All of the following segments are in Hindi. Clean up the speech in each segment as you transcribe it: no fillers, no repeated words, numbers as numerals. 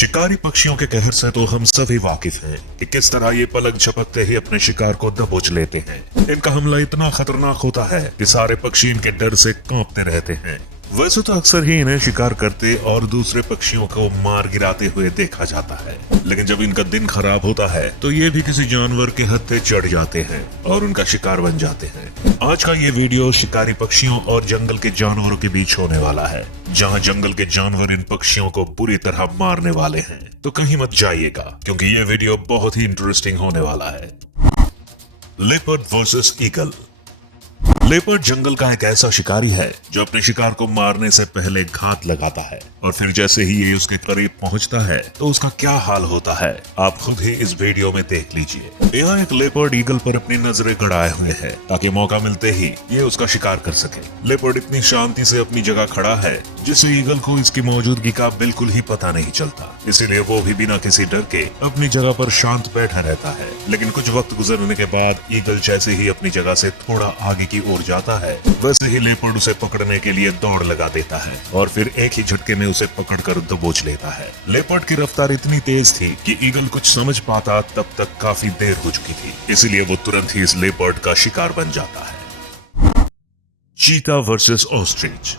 शिकारी पक्षियों के कहर से तो हम सभी वाकिफ हैं कि किस तरह ये पलक झपकते ही अपने शिकार को दबोच लेते हैं। इनका हमला इतना खतरनाक होता है कि सारे पक्षी इनके डर से कांपते रहते हैं। वैसे तो अक्सर ही इन्हें शिकार करते और दूसरे पक्षियों को मार गिराते हुए देखा जाता है, लेकिन जब इनका दिन खराब होता है तो ये भी किसी जानवर के हत्थे चढ़ जाते हैं और उनका शिकार बन जाते हैं। आज का ये वीडियो शिकारी पक्षियों और जंगल के जानवरों के बीच होने वाला है, जहां जंगल के जानवर इन पक्षियों को बुरी तरह मारने वाले हैं। तो कहीं मत जाइएगा, क्योंकि ये वीडियो बहुत ही इंटरेस्टिंग होने वाला है। Leopard versus eagle. लेपर्ड जंगल का एक ऐसा शिकारी है जो अपने शिकार को मारने से पहले घात लगाता है, और फिर जैसे ही ये उसके करीब पहुंचता है तो उसका क्या हाल होता है आप खुद ही इस वीडियो में देख लीजिए। यहाँ एक लेपर्ड ईगल पर अपनी नजरें गड़ाए हुए है ताकि मौका मिलते ही ये उसका शिकार कर सके। लेपर्ड इतनी शांति से अपनी जगह खड़ा है जिससे ईगल को इसकी मौजूदगी का बिल्कुल ही पता नहीं चलता, इसीलिए वो भी बिना किसी डर के अपनी जगह पर शांत बैठा रहता है। लेकिन कुछ वक्त गुजरने के बाद ईगल जैसे ही अपनी जगह से थोड़ा आगे की ओर जाता है, वैसे ही लेपर्ड उसे पकड़ने के लिए दौड़ लगा देता है और फिर एक ही झटके में उसे पकड़कर दबोच लेता है। लेपर्ड की रफ्तार इतनी तेज थी कि ईगल कुछ समझ पाता तब तक काफी देर हो चुकी थी, इसीलिए वो तुरंत ही इस लेपर्ड का शिकार बन जाता है। चीता वर्सेस ऑस्ट्रिच।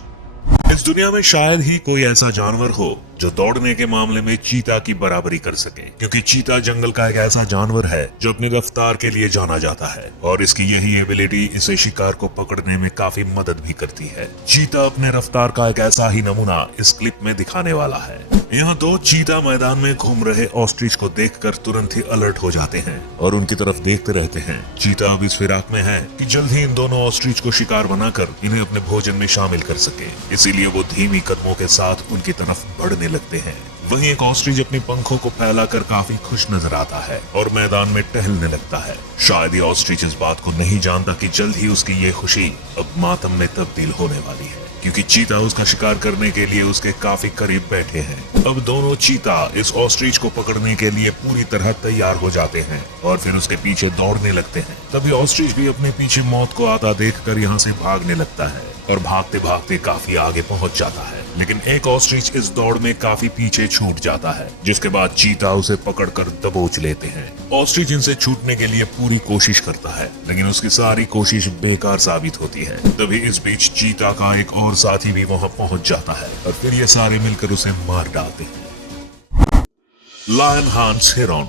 इस दुनिया में शायद ही कोई ऐसा जानवर हो जो दौड़ने के मामले में चीता की बराबरी कर सके, क्योंकि चीता जंगल का एक ऐसा जानवर है जो अपनी रफ्तार के लिए जाना जाता है और इसकी यही एबिलिटी इसे शिकार को पकड़ने में काफी मदद भी करती है। चीता अपने रफ्तार का एक ऐसा ही नमूना इस क्लिप में दिखाने वाला है। यहाँ दो चीता मैदान में घूम रहे ऑस्ट्रिच को देखकर तुरंत ही अलर्ट हो जाते हैं और उनकी तरफ देखते रहते हैं। चीता अब इस फिराक में है कि जल्द ही इन दोनों ऑस्ट्रिच को शिकार बनाकर इन्हें अपने भोजन में शामिल कर सके, इसीलिए वो धीमी कदमों के साथ उनकी तरफ बढ़ने लगते हैं। वहीं एक ऑस्ट्रिच अपने पंखों को फैलाकर काफी खुश नजर आता है और मैदान में टहलने लगता है। शायद ये ऑस्ट्रिच इस बात को नहीं जानता कि जल्द ही उसकी ये खुशी अब मातम में तब्दील होने वाली है, क्योंकि चीता उसका शिकार करने के लिए उसके काफी करीब बैठे हैं। अब दोनों चीता इस ऑस्ट्रिच को पकड़ने के लिए पूरी तरह तैयार हो जाते हैं और फिर उसके पीछे दौड़ने लगते हैं। तभी ऑस्ट्रिच भी अपने पीछे मौत को आता देखकर यहाँ से भागने लगता है और भागते भागते काफी आगे पहुंच जाता है। लेकिन एक ऑस्ट्रिच इस दौड़ में काफी पीछे छूट जाता है, जिसके बाद चीता उसे पकड़कर दबोच लेते हैं। ऑस्ट्रिच इनसे छूटने के लिए पूरी कोशिश करता है, लेकिन उसकी सारी कोशिश बेकार साबित होती है। तभी इस बीच चीता का एक और साथी भी वहां पहुंच जाता है और फिर ये सारे मिलकर उसे मार डालते हैं। Lion hunts heron.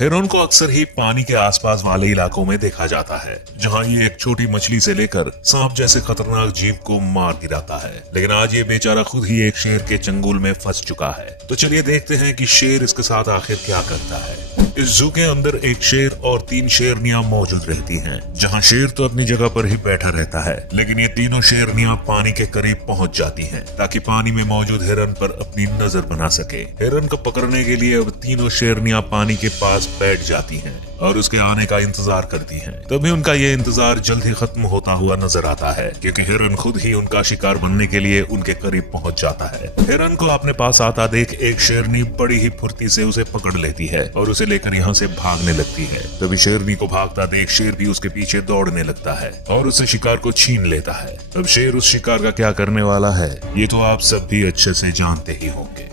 हेरॉन को अक्सर ही पानी के आसपास वाले इलाकों में देखा जाता है, जहां ये एक छोटी मछली से लेकर सांप जैसे खतरनाक जीव को मार गिराता है। लेकिन आज ये बेचारा खुद ही एक शेर के चंगुल में फंस चुका है। तो चलिए देखते हैं कि शेर इसके साथ आखिर क्या करता है। इस जू के अंदर एक शेर और 3 शेरनियां मौजूद रहती हैं, जहां शेर तो अपनी जगह पर ही बैठा रहता है, लेकिन ये तीनों शेरनियां पानी के करीब पहुंच जाती हैं ताकि पानी में मौजूद हिरन पर अपनी नजर बना सके। हिरन को पकड़ने के लिए अब तीनों शेरनियां पानी के पास बैठ जाती हैं और उसके आने का इंतजार करती हैं। तभी उनका ये इंतजार जल्द ही खत्म होता हुआ नजर आता है, क्योंकि हिरन खुद ही उनका शिकार बनने के लिए उनके करीब पहुंच जाता है। हिरन को अपने पास आता देख एक शेरनी बड़ी ही फुर्ती से उसे पकड़ लेती है और उसे लेकर यहाँ से भागने लगती है। तभी शेरनी को भागता देख शेर भी उसके पीछे दौड़ने लगता है और उससे शिकार को छीन लेता है। अब शेर उस शिकार का क्या करने वाला है ये तो आप सब भी अच्छे से जानते ही होंगे।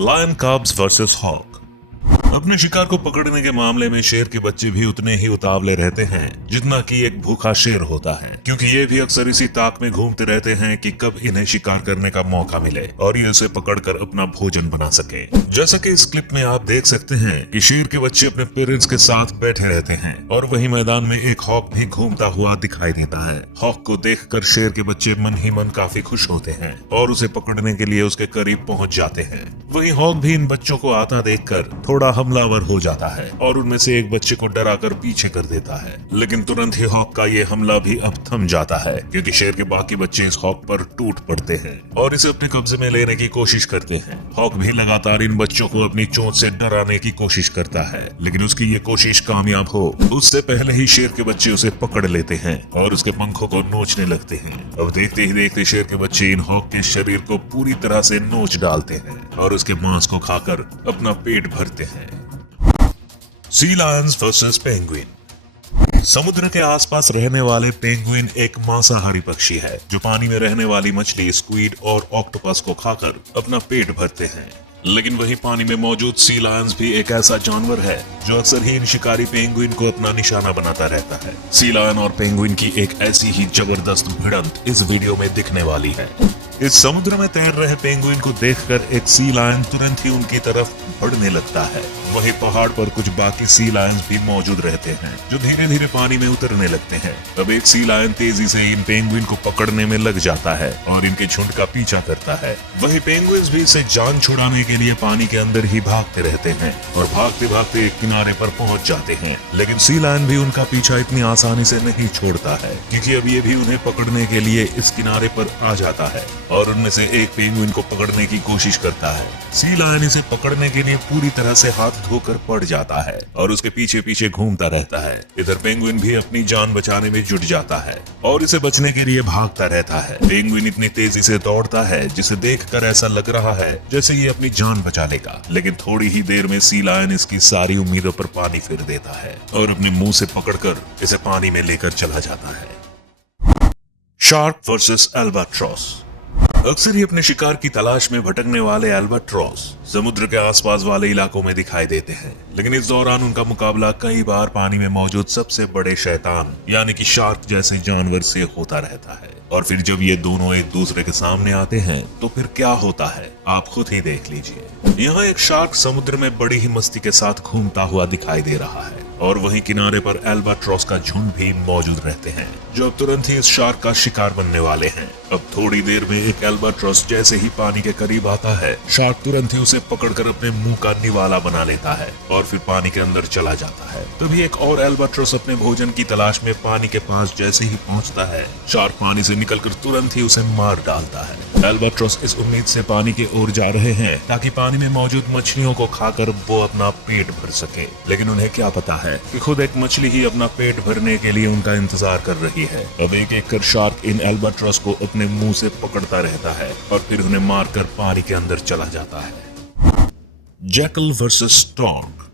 Lion cubs versus hawk. अपने शिकार को पकड़ने के मामले में शेर के बच्चे भी उतने ही उतावले रहते हैं जितना कि एक भूखा शेर होता है, क्योंकि ये भी अक्सर इसी ताक में घूमते रहते हैं कि कब इन्हें शिकार करने का मौका मिले और ये उसे पकड़कर अपना भोजन बना सके। जैसा कि इस क्लिप में आप देख सकते हैं कि शेर के बच्चे अपने पेरेंट्स के साथ बैठे रहते हैं और वही मैदान में एक हॉक भी घूमता हुआ दिखाई देता है। हॉक को देखकर शेर के बच्चे मन ही मन काफी खुश होते हैं और उसे पकड़ने के लिए उसके करीब पहुंच जाते हैं। वही हॉक भी इन बच्चों को आता देखकर थोड़ा हमलावर हो जाता है और उनमें से एक बच्चे को डराकर पीछे कर देता है। लेकिन तुरंत ही हॉक का ये हमला भी अब थम जाता है, क्योंकि शेर के बाकी बच्चे इस हॉक पर टूट पड़ते हैं और इसे अपने कब्जे में लेने की कोशिश करते हैं। हॉक भी लगातार इन बच्चों को अपनी चोंच से डराने की कोशिश करता है, लेकिन उसकी ये कोशिश कामयाब हो उससे पहले ही शेर के बच्चे उसे पकड़ लेते हैं और उसके पंखों को नोचने लगते हैं। अब देखते ही देखते शेर के बच्चे इन हॉक के शरीर को पूरी तरह से नोच डालते हैं और उसके मांस को खाकर अपना पेट भरते हैं। सी लायंस वर्सेस पेंगुइन। समुद्र के आसपास रहने वाले पेंगुइन एक मांसाहारी पक्षी है जो पानी में रहने वाली मछली, स्क्विड और ऑक्टोपस को खाकर अपना पेट भरते हैं। लेकिन वही पानी में मौजूद सी लायंस भी एक ऐसा जानवर है जो अक्सर ही इन शिकारी पेंगुइन को अपना निशाना बनाता रहता है। सी लायन और पेंगुइन की एक ऐसी ही जबरदस्त भिड़ंत इस वीडियो में दिखने वाली है। इस समुद्र में तैर रहे पेंगुइन को देखकर एक सी लायन तुरंत ही उनकी तरफ बढ़ने लगता है। वहीं पहाड़ पर कुछ बाकी सी लायंस भी मौजूद रहते हैं जो धीरे धीरे पानी में उतरने लगते हैं। तब एक सी लायन तेजी से इन पेंगुइन को पकड़ने में लग जाता है और इनके झुंड का पीछा करता है। वहीं पेंगुइन्स भी इसे जान छुड़ाने के लिए पानी के अंदर ही भागते रहते हैं और भागते भागते एक किनारे पर पहुंच जाते हैं। लेकिन सी लायन भी उनका पीछा इतनी आसानी से नहीं छोड़ता है क्योंकि अब ये भी उन्हें पकड़ने के लिए इस किनारे पर आ जाता है और उनमें से एक पेंगुइन को पकड़ने की कोशिश करता है। सी लायन इसे पकड़ने के लिए पूरी तरह से हाथ धोकर पड़ जाता है और उसके पीछे पीछे घूमता रहता है। इधर पेंगुइन भी अपनी जान बचाने में जुट जाता है और इसे बचने के लिए भागता रहता है। पेंगुइन इतनी तेजी से दौड़ता है जिसे देखकर ऐसा लग रहा है जैसे ये अपनी जान बचा लेगा। लेकिन थोड़ी ही देर में सी लायन इसकी सारी उम्मीदों पर पानी फेर देता है और अपने मुंह से पकड़कर इसे पानी में लेकर चला जाता है। Shark versus albatross. अक्सर ही अपने शिकार की तलाश में भटकने वाले अल्बाट्रॉस समुद्र के आसपास वाले इलाकों में दिखाई देते हैं। लेकिन इस दौरान उनका मुकाबला कई बार पानी में मौजूद सबसे बड़े शैतान यानी कि शार्क जैसे जानवर से होता रहता है। और फिर जब ये दोनों एक दूसरे के सामने आते हैं तो फिर क्या होता है आप खुद ही देख लीजिए। यहाँ एक शार्क समुद्र में बड़ी ही मस्ती के साथ घूमता हुआ दिखाई दे रहा है और वहीं किनारे पर अल्बाट्रॉस का झुंड भी मौजूद रहते हैं जो अब तुरंत ही इस शार्क का शिकार बनने वाले हैं। अब थोड़ी देर में एक अल्बाट्रॉस जैसे ही पानी के करीब आता है, शार्क तुरंत ही उसे पकड़कर अपने मुंह का निवाला बना लेता है और फिर पानी के अंदर चला जाता है। तभी एक और अल्बाट्रॉस अपने भोजन की तलाश में पानी के पास जैसे ही पहुंचता है, शार्क पानी से निकलकर तुरंत ही उसे मार डालता है। अल्बाट्रॉस इस उम्मीद से पानी की ओर जा रहे हैं ताकि पानी में मौजूद मछलियों को खाकर वो अपना पेट भर सके। लेकिन उन्हें क्या पता है कि खुद एक मछली ही अपना पेट भरने के लिए उनका इंतजार कर रही है। अब एक एक कर शार्क इन अल्बाट्रॉस को अपने मुंह से पकड़ता रहता है और फिर उन्हें मारकर पानी के अंदर चला जाता है। Jackal versus stork.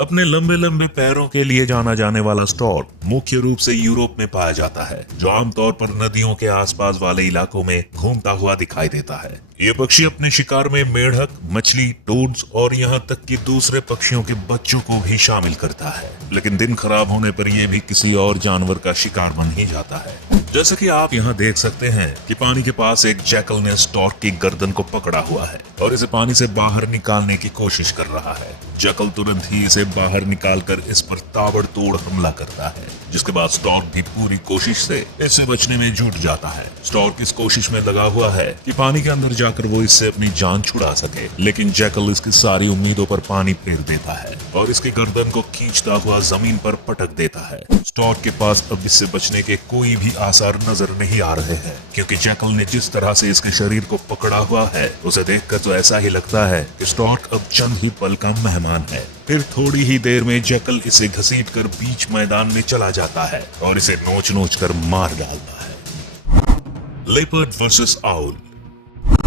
अपने लंबे लंबे पैरों के लिए जाना जाने वाला स्टॉर्क मुख्य रूप से यूरोप में पाया जाता है जो आमतौर पर नदियों के आसपास वाले इलाकों में घूमता हुआ दिखाई देता है। ये पक्षी अपने शिकार में मेढक, मछली, टोड्स और यहाँ तक कि दूसरे पक्षियों के बच्चों को भी शामिल करता है। लेकिन दिन खराब होने पर यह भी किसी और जानवर का शिकार बन ही जाता है। जैसे कि आप यहाँ देख सकते हैं कि पानी के पास एक जैकल ने स्टॉर्क की गर्दन को पकड़ा हुआ है और इसे पानी से बाहर निकालने की कोशिश कर रहा है। जैकल तुरंत ही इसे बाहर निकालकर इस पर ताबड़तोड़ हमला करता है, जिसके बाद स्टॉर्क भी पूरी कोशिश से इससे बचने में जुट जाता है। स्टॉर्क इस कोशिश में लगा हुआ है कि पानी के अंदर जाकर वो इससे अपनी जान छुड़ा सके, लेकिन जैकल इसकी सारी उम्मीदों पर पानी फेर देता है और इसकी गर्दन को खींचता हुआ जमीन पर पटक देता है। स्टॉर्क के पास अब इससे बचने के कोई भी आसार नजर नहीं आ रहे हैं क्योंकि जैकल ने जिस तरह से इसके शरीर को पकड़ा हुआ है उसे देखकर तो ऐसा ही लगता है कि स्टॉर्क अब चंद ही पल का मेहमान है। फिर थोड़ी ही देर में जैकल इसे घसीटकर बीच मैदान में चला जाता है और इसे नोच नोच कर मार डालता है। Leopard versus owl.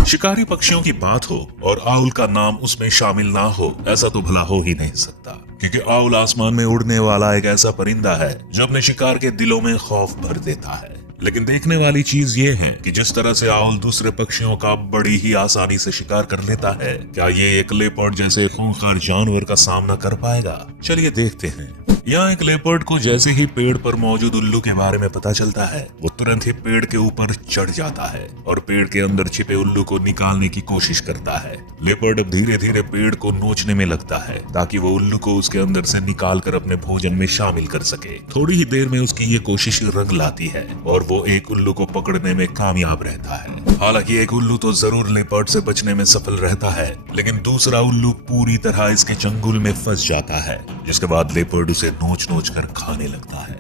शिकारी पक्षियों की बात हो और आउल का नाम उसमें शामिल ना हो ऐसा तो भला हो ही नहीं सकता, क्योंकि आउल आसमान में उड़ने वाला एक ऐसा परिंदा है जो अपने शिकार के दिलों में खौफ भर देता है। लेकिन देखने वाली चीज ये है कि जिस तरह से आउल दूसरे पक्षियों का बड़ी ही आसानी से शिकार कर लेता है, क्या ये एक लेपर्ड जैसे खूंखार जानवर का सामना कर पाएगा? चलिए देखते हैं। यहाँ एक लेपर्ड को जैसे ही पेड़ पर मौजूद उल्लू के बारे में पता चलता है, वो तुरंत ही पेड़ के ऊपर चढ़ जाता है और पेड़ के अंदर छिपे उल्लू को निकालने की कोशिश करता है। लेपर्ड अब धीरे धीरे पेड़ को नोचने में लगता है ताकि वो उल्लू को उसके अंदर से निकाल कर अपने भोजन में शामिल कर सके। थोड़ी ही देर में उसकी ये कोशिश रंग लाती है और वो एक उल्लू को पकड़ने में कामयाब रहता है। हालांकि एक उल्लू तो जरूर लेपर्ड से बचने में सफल रहता है, लेकिन दूसरा उल्लू पूरी तरह इसके चंगुल में फंस जाता है, जिसके बाद लेपर्ड उसे नोच नोच कर खाने लगता है।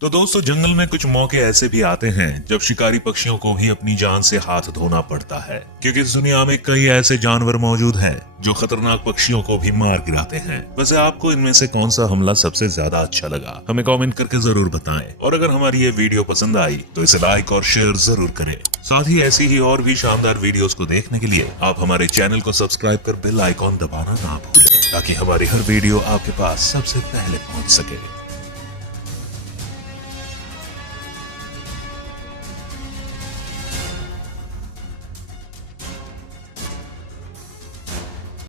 तो दोस्तों, जंगल में कुछ मौके ऐसे भी आते हैं जब शिकारी पक्षियों को भी अपनी जान से हाथ धोना पड़ता है, क्योंकि इस दुनिया में कई ऐसे जानवर मौजूद हैं जो खतरनाक पक्षियों को भी मार गिराते हैं। वैसे आपको इनमें से कौन सा हमला सबसे ज्यादा अच्छा लगा, हमें कमेंट करके जरूर बताएं। और अगर हमारी ये वीडियो पसंद आई तो इसे लाइक और शेयर जरूर करें। साथ ही ऐसी ही और भी शानदार वीडियोस को देखने के लिए आप हमारे चैनल को सब्सक्राइब कर बेल आइकॉन दबाना ना भूलें, ताकि हमारी हर वीडियो आपके पास सबसे पहले पहुंच सके।